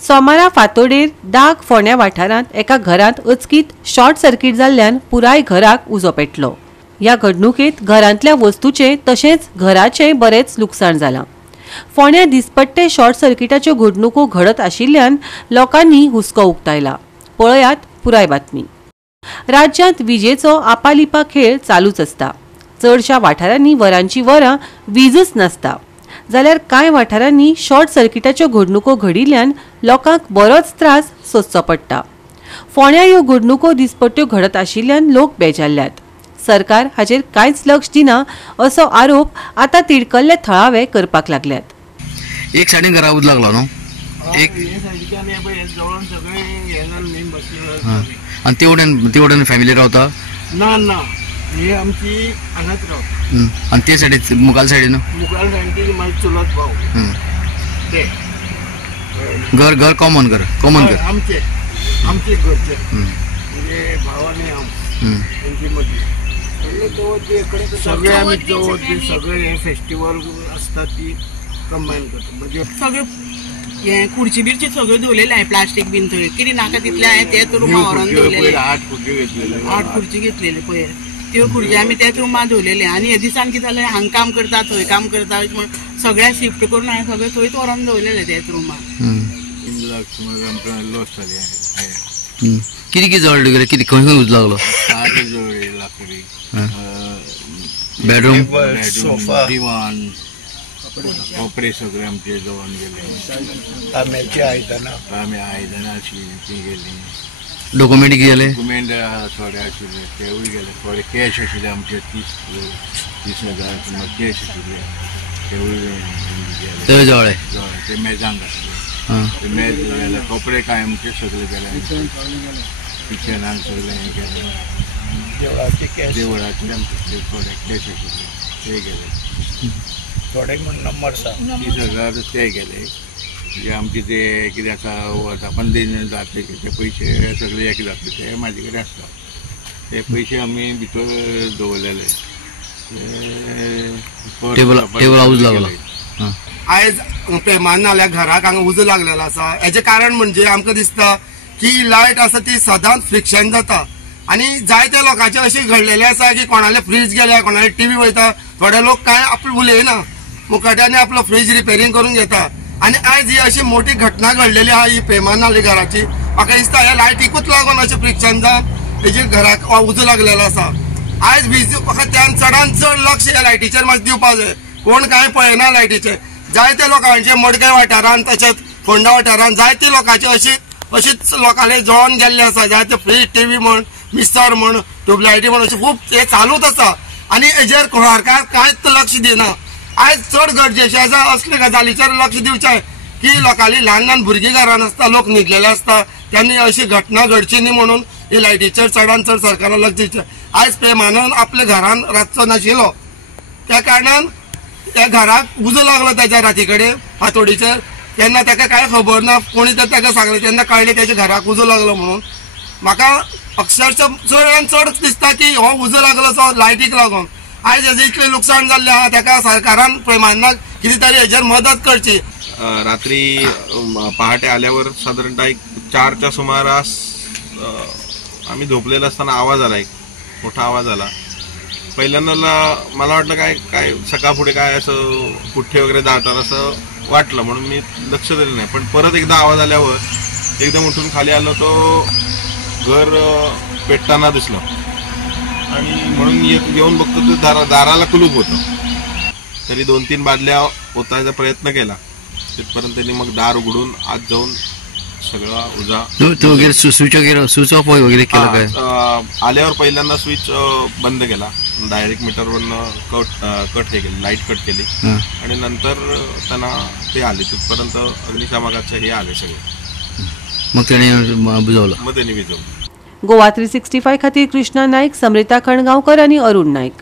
सोमारा फातोडेर दाग फोंड्या वाठारांत एका घरांत अचकीत शॉर्ट सर्किट जाल्ल्यान पुराय घराक उजो पेटलो। ह्या घडणुकेंत घरांतल्या वस्तूचे तशेंच घराचें बरेच लुकसाण जालां। फोंड्या दिसपट्टे शॉर्ट सर्किटाच्यो घडणुको घडत आशिल्ल्यान लोकांनी हुस्को उक्तायला। पळयात पुराय बातमी। राज्यांत विजेचो आपालिपा खेळ चालूच आसता। चडशा वाठारांनी वरांची वरां वीजच नासता, जाल्यार कांय वाठारांनी शॉर्ट सर्किटाच्यो घडणुको घडिल्ल्यान लोकांक बरोच त्रास सोंसचो पडटा। फोंड्या ह्यो घडणुको दिसपट्ट्यो घडत आशिल्ल्यान लोक बेजारल्यात। सरकार हाचेर कांयच लक्ष दिना असो आरोप आता तिडकल्ले थळावे करपाक लागल्यात। एक सायडीन घरा उज लागला न्हू, एक आणि तेवढ्यान फॅमिली रावता ना ना हे आमची हांगाच रावता। आणि ते सायडीन मुखाल सायडीन माझी चुलत भाव ते घर कॉमन घर आमचे घरचे म्हणजे भावाने त्यांची मदली सगळे आम्ही सगळे फेस्टिवल असतात ती कंबाईन करतो। म्हणजे सगळे हे खुर्ची बिरची सगळे दवरलेले आहे, प्लास्टिक बीन थंय कितें नाका तितले आहे तेच रुमा व्हरोन दवरलेले। 8 खुर्ची घेतलेले पळय, त्यो खुर्ची आमी त्याच रुमा दवरलेले। आनी हे दिसान कितें जालें, हांगा काम करता थंय काम करता म्हण सगळ्या शिफ्ट करून हांवें सगळे थंयच व्हरोन दवरलेले त्याच रुमान। लॉस जाली कितें जळ्ळें गेलें, कितें खंय उज लागलो? लाकडी बेडरूम सोफा दिवाण कपडे सगळे आमचे जळून गेले। आम्याची आयदनां आशिल्लीं ती गेली। डॉक्युमेंट कितें जालें? डॉक्युमेंट थोडे आशिल्ले तेवूय गेले। थोडे कॅश आशिल्ले आमचे 30,000 सुमार कॅश आशिल्ले तेवूय ते जळ्ळे। ते मेजांक आसले ते मेज गेले। कपडे कायमचे सगळे गेले। किचनाक सगळे गेले। देवळाचे आमचे थोडे कॅश आशिल्ले ते गेले। थोडे म्हण नंबर 30,000 ते गेले। म्हणजे आमचे ते कितें आसा वर्सापन दिन जाते ते पयशे सगळे एक जाता ते म्हाजे कडेन आसता। ते पयशे आमी भितर दवरलेले। टेबल उज लागलो। आयज पैमान नाल्या घराक हांगा उजो लागलेलो आसा। हेजें कारण म्हणजे आमकां दिसता की लायट आसा ती सदांच फ्रिक्शन जाता आनी जायत्या लोकांचे अशें घडलेलें आसा की कोणाले फ्रीज गेल्या, कोणाले टीव्ही वयता, थोडे लोक कांय आपले उलयना, मुखाट्याने आपलो फ्रीज रिपेरिंग करून घेता। आनी आयज ही अशी मोठी घटना घडलेली आहा ही पैमान नाली घराची। म्हाका दिसता ह्या लायटीकूच लागून अशें फ्रिक्शन जावन हेजे घराक उजो लागलेलो आसा। आयज वीज फकत त्यान चडान चड लक्ष ह्या लायटीचेर मातशें दिवपाक जाय। कोण कांय पळयना लायटीचे। जायत्या लोकांचे मडगांव वाठारांत तशेंच फोंडा वाठारांत जायते लोकांचे अशीच लोकांले जळोन गेल्ले आसा। जायते फ्रीज टीव्ही म्हण, मिक्सर म्हण, ट्यूबलायटी म्हण अशें खूब हे चालूच आसा आनी हेजेर सरकार कांयच लक्ष दिना। आयज चड गरजेचें आसा असले गजालीचेर लक्ष दिवचें की लोकांली ल्हान भुरगीं घरान आसता, लोक न्हिदलेले आसता, त्यांनी अशी घटना घडची न्ही म्हणून हे लायटीचेर चडान चड सरकारान लक्ष दिवचें। आयज पैमानान आपल्या घरान रातचो नाशिल्लो त्या कारणान त्या घराक उजो लागलो त्याच्या राती कडेन फातोडीचेर। तेन्ना ताका कांय खबर ना, कोणी तर ताका सांगलें तेन्ना कळ्ळें त्याच्या घराक उजो लागलो म्हणून। म्हाका अक्षरशः चडान चड दिसता की हो उजो लागलो तो लायटीक लागून। आयज हेजें इतलें लुकसाण जाल्लें आहा ताका सरकारान पैमानाक कितें तरी हेजेर मदत करची। रात्री पहाटे आल्यावर साधारणतः 4च्या सुमारास आम्ही झोपलेलो असताना आवाज आला, एक मोठा आवाज आला। पहिल्यांदा मला वाटलं काय सकाळपुढे काय असं पुठ्ठे वगैरे जातात असं वाटलं, म्हणून मी लक्ष दिलं नाही। पण परत एकदा आवाज आल्यावर एकदम उठून खाली आलो, तो घर पेटताना दिसलं आणि म्हणून येऊन बघतो तर दाराला कुलूप होतं। तरी 2-3 बादल्या ओतायचा प्रयत्न केला, तिथपर्यंत त्यांनी मग दार उघडून आत जाऊन सगळा उजा स्विच ऑफ वगैरे केलं काय? आल्यावर पहिल्यांदा स्विच बंद केला, डायरेक्ट मीटरवरनं कट हे केली, लाईट कट केली आणि नंतर त्यांना ते आले तिथपर्यंत अग्निशामकाचे हे आले सगळे, मग त्यांनी बुजवलं, मग त्यांनी विजवलं। गोवा 365 खातीर कृष्णा नाईक, समृता खणगांवकर आणि अरुण नाईक।